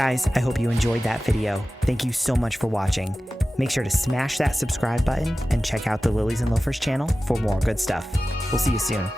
Guys, I hope you enjoyed that video. Thank you so much for watching. Make sure to smash that subscribe button and check out the Lilies and Loafers channel for more good stuff. We'll see you soon.